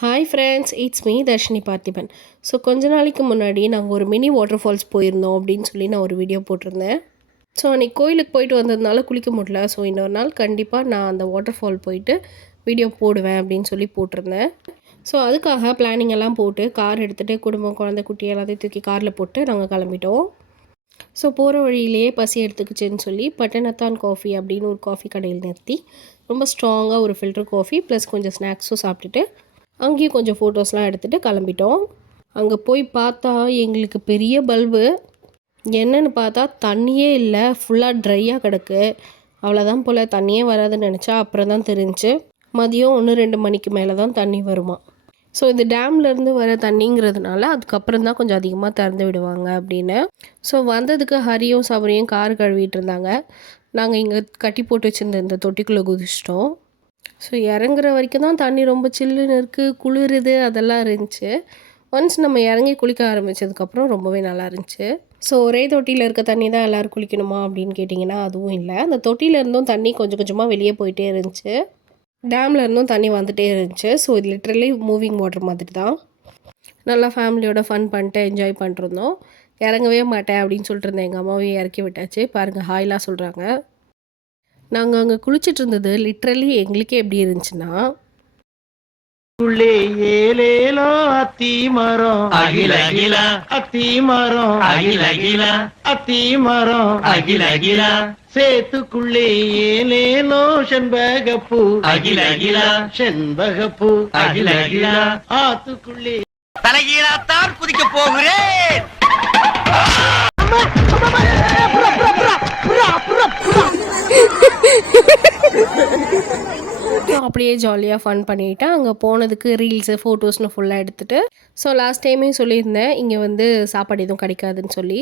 Hi friends, it's me Dharshini Parthiban. So கொஞ்ச நாளைக்கு முன்னாடி நாங்கள் ஒரு மினி வாட்டர் ஃபால்ஸ் போயிருந்தோம் அப்படின்னு சொல்லி நான் ஒரு வீடியோ போட்டிருந்தேன். ஸோ அன்றைக்கி கோயிலுக்கு போயிட்டு வந்ததுனால குளிக்க முடியல. ஸோ இன்னொரு நாள் கண்டிப்பாக நான் அந்த வாட்டர் ஃபால் போயிட்டு வீடியோ போடுவேன் அப்படின்னு சொல்லி போட்டிருந்தேன். ஸோ அதுக்காக பிளானிங் எல்லாம் போட்டு கார் எடுத்துகிட்டு குடும்பம், குழந்தை, குட்டி எல்லாத்தையும் தூக்கி காரில் போட்டு நாங்கள் கிளம்பிட்டோம். ஸோ போகிற வழியிலேயே பசி எடுத்துக்கிச்சுன்னு சொல்லி பட்டணத்தான் காஃபி அப்படின்னு ஒரு காஃபி கடையில் நிறுத்தி ரொம்ப ஸ்ட்ராங்காக ஒரு ஃபில்டர் காஃபி ப்ளஸ் கொஞ்சம் ஸ்நாக்ஸும் சாப்பிட்டுட்டு அங்கேயும் கொஞ்சம் ஃபோட்டோஸ்லாம் எடுத்துகிட்டு கிளம்பிட்டோம். அங்கே போய் பார்த்தா எங்களுக்கு பெரிய பல்பு என்னென்னு பார்த்தா தண்ணியே இல்லை, ஃபுல்லாக ட்ரையாக கிடக்கு. அவ்வளோதான் போல், தண்ணியே வராதுன்னு நினச்சா அப்புறம் தான் தெரிஞ்சு மதியம் 1-2 மணிக்கு மேலே தான் தண்ணி வருமா. ஸோ இந்த டேம்லேருந்து வர தண்ணிங்கிறதுனால அதுக்கப்புறம் தான் கொஞ்சம் அதிகமாக திறந்து விடுவாங்க அப்படின்னு. ஸோ வந்ததுக்கு ஹரியும் சபரியும் கார் கழுவிட்டு இருந்தாங்க. நாங்கள் இங்கே கட்டி போட்டு வச்சுருந்த இந்த தொட்டிக்குள்ளே குதிச்சிட்டோம். ஸோ இறங்குற வரைக்கும் தான் தண்ணி ரொம்ப சில்லுன்னு இருக்குது, குளிருது, அதெல்லாம் இருந்துச்சு. ஒன்ஸ் நம்ம இறங்கி குளிக்க ஆரம்பித்ததுக்கப்புறம் ரொம்பவே நல்லா இருந்துச்சு. ஸோ ஒரே தொட்டியில் இருக்க தண்ணி தான் எல்லோரும் குளிக்கணுமா அப்படின்னு கேட்டிங்கன்னா அதுவும் இல்லை. அந்த தொட்டியிலேருந்தும் தண்ணி கொஞ்சம் கொஞ்சமாக வெளியே போயிட்டே இருந்துச்சு. டேமில் இருந்தும் தண்ணி வந்துகிட்டே இருந்துச்சு. ஸோ இது லிட்ரலி மூவிங் வாட்டர் மாதிரி தான். நல்லா ஃபேமிலியோட ஃபன் பண்ணிட்டு என்ஜாய் பண்ணிருந்தோம். இறங்கவே மாட்டேன் அப்படின்னு சொல்லிட்டு இருந்தேன். எங்கள் அம்மாவையும் இறக்கி விட்டாச்சு. பாருங்கள், ஹாய்லாம் சொல்கிறாங்க. நாங்கள் அங்கே குளிச்சுட்டு இருந்தது லிட்ரலி எங்களுக்கே எப்படி இருந்துச்சுன்னா, உள்ளே ஏலேலோ அத்தி மரம் அகில அகில அத்தி மரம் அகில அகில அத்தி மரம் அகில அகில சேத்துக்குள்ளே ஏலேலோ செண்பகப்பூ அகில அகில செண்பகப்பூ அகில அகில ஆத்துக்குள்ளே தலைகீழாத்தான் குதிக்க போகிறேன். அப்படியே ஜாலியாக ஃபன் பண்ணிவிட்டு அங்கே போனதுக்கு ரீல்ஸு, ஃபோட்டோஸ்னு ஃபுல்லாக எடுத்துகிட்டு, ஸோ லாஸ்ட் டைமே சொல்லியிருந்தேன் இங்கே வந்து சாப்பாடு எதுவும் கிடைக்காதுன்னு சொல்லி.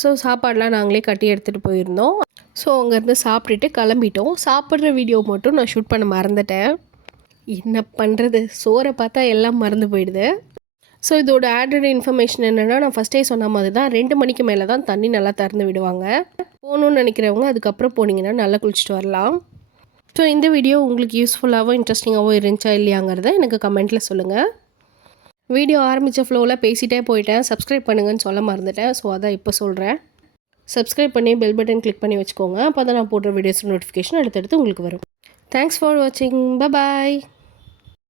ஸோ சாப்பாடெலாம் நாங்களே கட்டி எடுத்துகிட்டு போயிருந்தோம். ஸோ அங்கேருந்து சாப்பிட்டுட்டு கிளம்பிட்டோம். சாப்பிட்ற வீடியோ மட்டும் நான் ஷூட் பண்ண மறந்துட்டேன். என்ன பண்ணுறது, சோறை பார்த்தா எல்லாம் மறந்து போயிடுது. ஸோ இதோட ஆடட் இன்ஃபர்மேஷன் என்னென்னா, நான் ஃபஸ்ட்டே சொன்ன மாதிரி தான் 2 மணிக்கு மேலே தான் தண்ணி நல்லா திறந்து விடுவாங்க. போகணுன்னு நினைக்கிறவங்க அதுக்கப்புறம் போனீங்கன்னா நல்லா குளிச்சுட்டு வரலாம். ஸோ இந்த வீடியோ உங்களுக்கு யூஸ்ஃபுல்லாகவும் இன்ட்ரெஸ்டிங்காகவும் இருந்துச்சா இல்லையாங்கிறத எனக்கு கமெண்ட்டில் சொல்லுங்கள். வீடியோ ஆரம்பித்த ஃப்ளோவில் பேசிகிட்டே போயிட்டேன். சப்ஸ்கிரைப் பண்ணுங்கன்னு சொல்ல மறந்துட்டேன். ஸோ அதான் இப்போ சொல்கிறேன். சப்ஸ்கிரைப் பண்ணி பெல் பட்டன் கிளிக் பண்ணி வச்சுக்கோங்க. அப்போ தான் நான் போடுற வீடியோஸ் நோட்டிஃபிகேஷன் அடுத்தடுத்து உங்களுக்கு வரும். தேங்க்ஸ் ஃபார் வாட்சிங். பாய்.